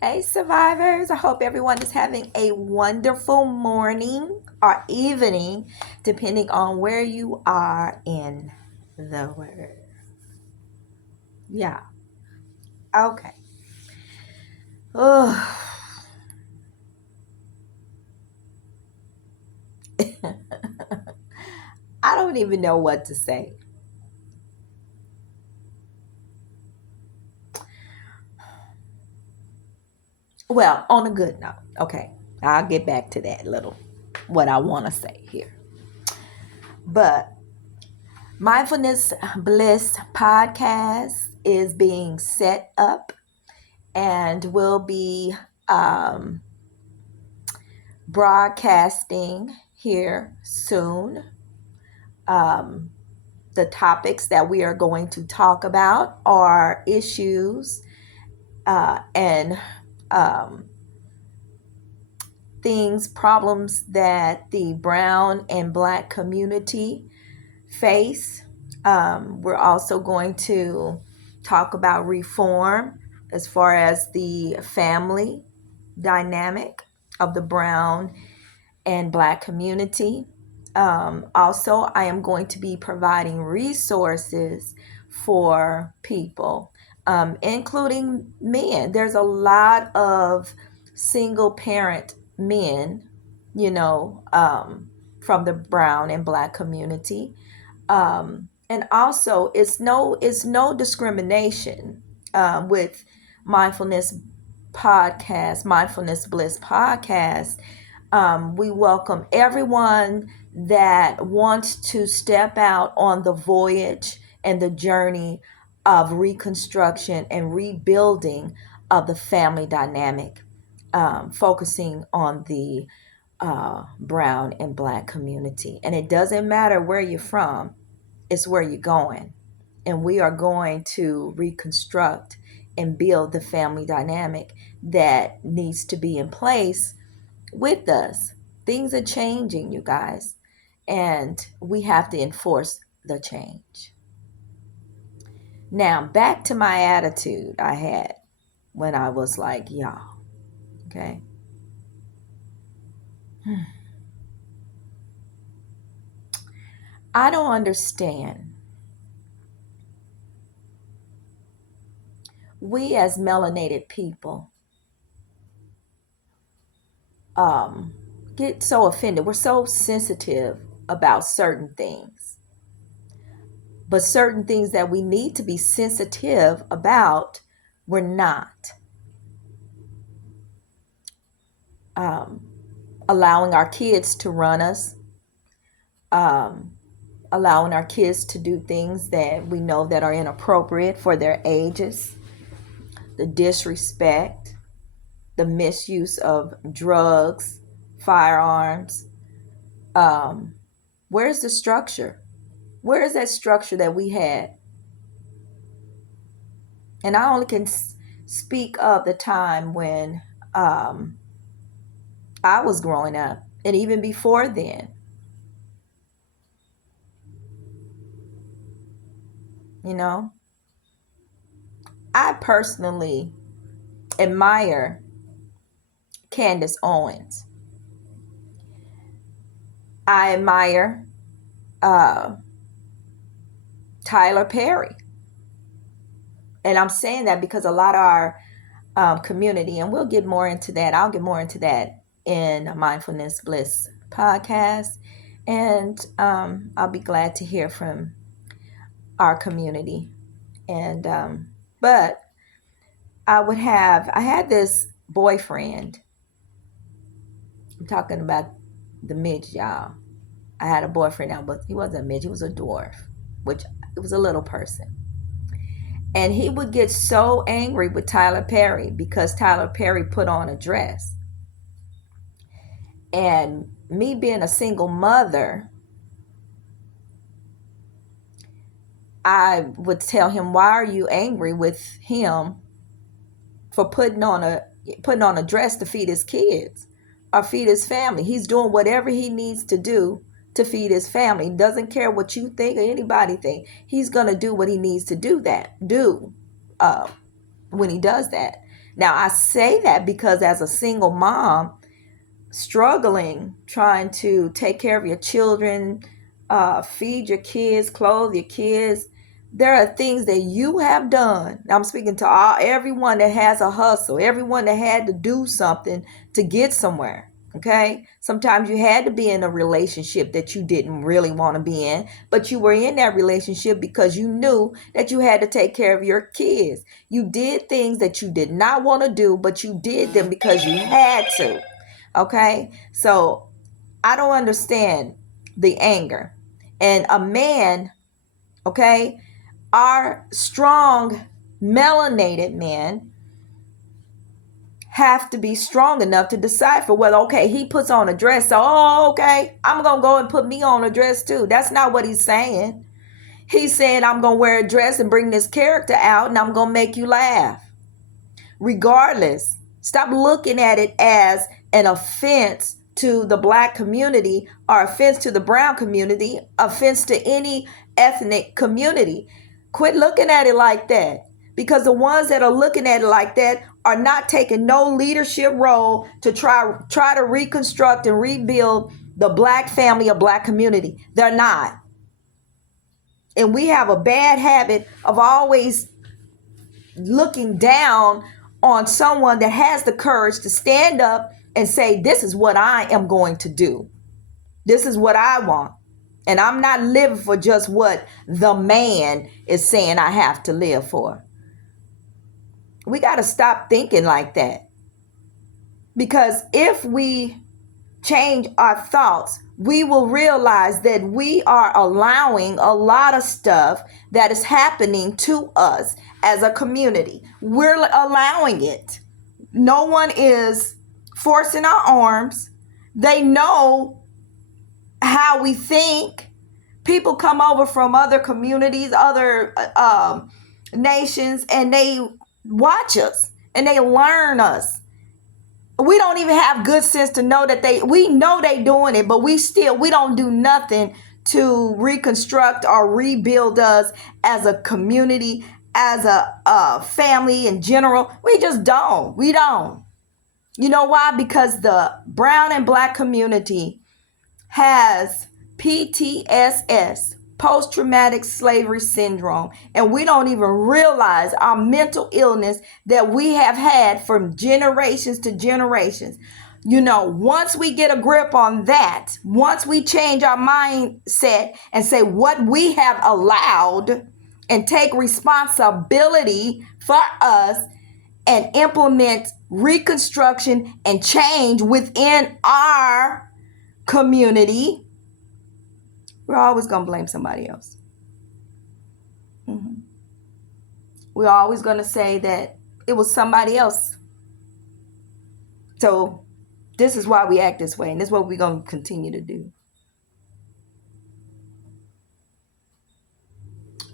Hey, survivors. I hope everyone is having a wonderful morning or evening, depending on where you are in the world. Yeah. Okay. Oh, I don't even know what to say. Well, on a good note, okay, I'll get back to that little what I want to say here. But Mindfulness Bliss podcast is being set up and will be um, broadcasting here soon. Um, the topics that we are going to talk about are issues and um, things, problems that the brown and black community face. We're also going to talk about reform as far as the family dynamic of the brown and black community. Also, I am going to be providing resources for people, including men. There's a lot of single parent men, from the brown and black community. And also, it's no discrimination with mindfulness mindfulness bliss podcast. We welcome everyone that wants to step out on the voyage and the journey of reconstruction and rebuilding of the family dynamic, focusing on the brown and black community. And it doesn't matter where you're from, it's where you're going. And we are going to reconstruct and build the family dynamic that needs to be in place with us. Things are changing, you guys, and we have to enforce the change. Now, back to my attitude I had when I was like, y'all, okay? I don't understand. We as melanated people um, get so offended. We're so sensitive about certain things, but certain things that we need to be sensitive about, we're not. Um, Allowing our kids to run us, um, allowing our kids to do things that we know that are inappropriate for their ages, the disrespect, the misuse of drugs, firearms. Um, where's the structure? Where is that structure that we had? And I only can speak of the time when um, I was growing up, and even before then. You know, I personally admire Candace Owens. I admire uh, Tyler Perry. And I'm saying that because a lot of our community, and we'll get more into that. I'll get more into that in Mindfulness Bliss podcast. And I'll be glad to hear from our community. And, but I had this boyfriend. I'm talking about the midge, y'all. I had a boyfriend now, but he wasn't a midge, he was a dwarf, which it was a little person. And he would get so angry with Tyler Perry because Tyler Perry put on a dress. And me being a single mother, I would tell him, "Why are you angry with him for putting on a dress to feed his kids or feed his family? He's doing whatever he needs to do to feed his family. He doesn't care what you think or anybody think. He's gonna do what he needs to do uh, when he does that." Now, I say that because as a single mom, struggling, trying to take care of your children, feed your kids, clothe your kids. There are things that you have done. I'm speaking to everyone that has a hustle, everyone that had to do something to get somewhere. Okay. Sometimes you had to be in a relationship that you didn't really want to be in, but you were in that relationship because you knew that you had to take care of your kids. You did things that you did not want to do, but you did them because you had to. Okay. So I don't understand the anger. And a man, okay, our strong melanated men have to be strong enough to decipher whether, okay, he puts on a dress. So, oh, okay, I'm going to go and put me on a dress too. That's not what he's saying. He's saying, I'm going to wear a dress and bring this character out and I'm going to make you laugh. Regardless, stop looking at it as an offense to the black community or offense to the brown community, offense to any ethnic community. Quit looking at it like that, because the ones that are looking at it like that are not taking no leadership role to try to reconstruct and rebuild the black family or black community. They're not. And we have a bad habit of always looking down on someone that has the courage to stand up and say, this is what I am going to do. This is what I want. And I'm not living for just what the man is saying I have to live for. We got to stop thinking like that. Because if we change our thoughts, we will realize that we are allowing a lot of stuff that is happening to us as a community. We're allowing it. No one is forcing our arms. They know how we think. People come over from other communities, other nations, and they watch us and they learn us. We don't even have good sense to know that we know they doing it, but we don't do nothing to reconstruct or rebuild us as a community, as a family in general. We just don't. We don't. You know why? Because the brown and black community has PTSS, post-traumatic slavery syndrome, and we don't even realize our mental illness that we have had from generations to generations. You know, once we get a grip on that, once we change our mindset and say what we have allowed and take responsibility for us and implement reconstruction and change within our community, we're always going to blame somebody else. We're always going to say that it was somebody else. So this is why we act this way, and this is what we're going to continue to do.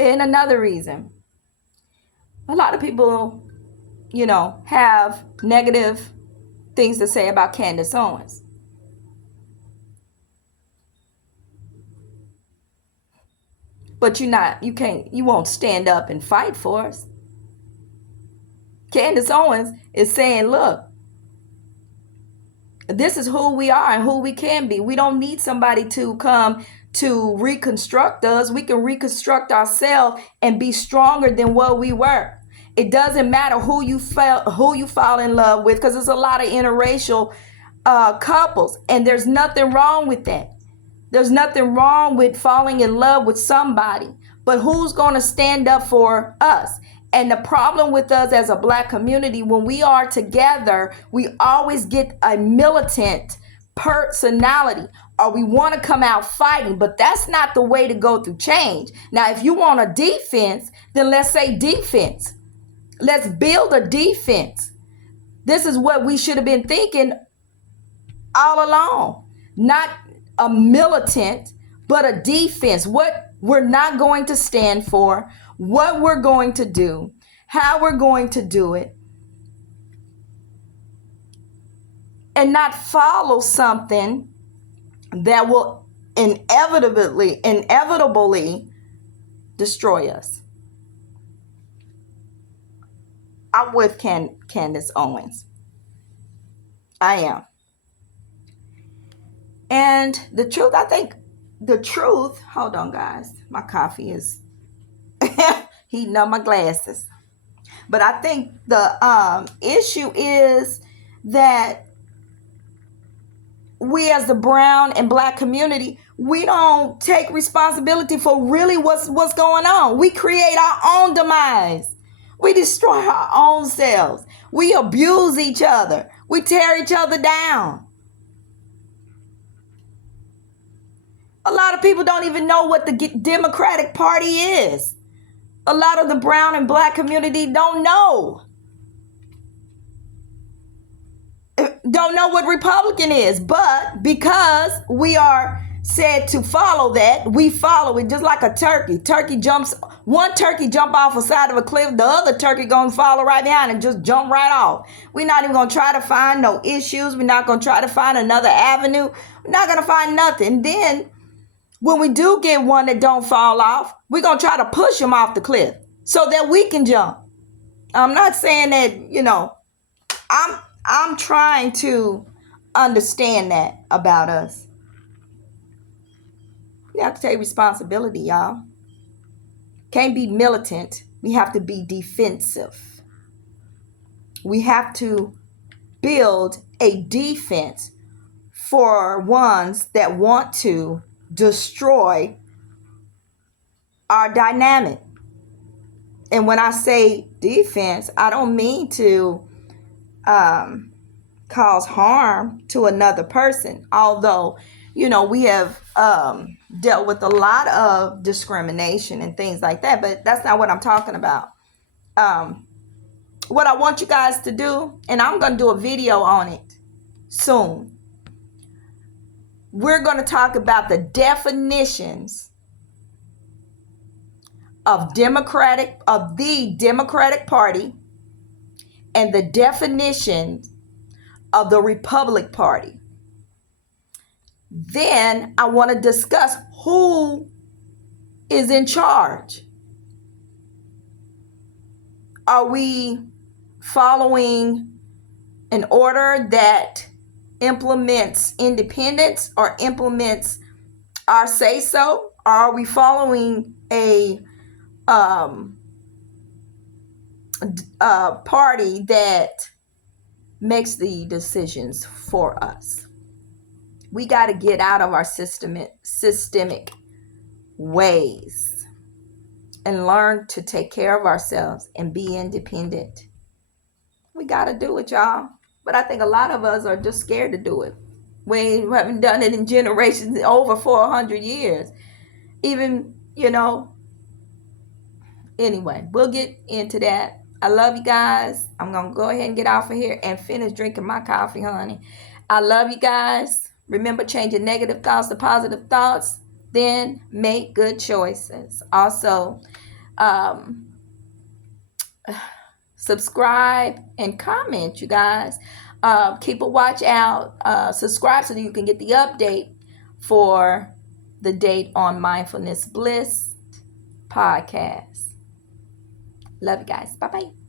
And another reason, a lot of people, have negative things to say about Candace Owens. But you won't stand up and fight for us. Candace Owens is saying, look, this is who we are and who we can be. We don't need somebody to come to reconstruct us. We can reconstruct ourselves and be stronger than what we were. It doesn't matter who you fall in love with, because there's a lot of interracial couples, and there's nothing wrong with that. There's nothing wrong with falling in love with somebody, but who's going to stand up for us? And the problem with us as a black community, when we are together, we always get a militant personality, or we want to come out fighting, but that's not the way to go through change. Now, if you want a defense, then let's say defense. Let's build a defense. This is what we should have been thinking all along. Not a militant, but a defense. What we're not going to stand for, what we're going to do, how we're going to do it, and not follow something that will inevitably destroy us. I'm with Candace Owens. I am. And the truth, I think the truth, hold on, guys. My coffee is heating up my glasses. But I think the issue is that we as the brown and black community, we don't take responsibility for really what's going on. We create our own demise. We destroy our own selves. We abuse each other. We tear each other down. A lot of people don't even know what the Democratic Party is. A lot of the brown and black community don't know. Don't know what Republican is, but because we are said to follow that, we follow it just like a turkey. One turkey jump off the side of a cliff, the other turkey gonna follow right behind and just jump right off. We're not even gonna try to find no issues. We're not gonna try to find another avenue. We're not gonna find nothing. Then when we do get one that don't fall off, we're gonna try to push them off the cliff so that we can jump. I'm not saying that, I'm trying to understand that about us. We have to take responsibility, y'all. Can't be militant. We have to be defensive. We have to build a defense for ones that want to destroy our dynamic. And when I say defense, I don't mean to cause harm to another person. Although, we have dealt with a lot of discrimination and things like that, but that's not what I'm talking about. What I want you guys to do, and I'm going to do a video on it soon. We're going to talk about the definitions of the Democratic Party and the definition of the Republican Party. Then I want to discuss who is in charge. Are we following an order that implements independence or implements our say-so? Or are we following a party that makes the decisions for us? We got to get out of our systemic ways and learn to take care of ourselves and be independent. We got to do it, y'all. But I think a lot of us are just scared to do it. We haven't done it in generations, over 400 years. Even, anyway, we'll get into that. I love you guys. I'm going to go ahead and get off of here and finish drinking my coffee, honey. I love you guys. Remember, change your negative thoughts to positive thoughts. Then make good choices. Also, subscribe and comment, you guys. Keep a watch out. Subscribe so that you can get the update for the date on Mindfulness Bliss podcast. Love you guys. Bye-bye.